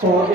So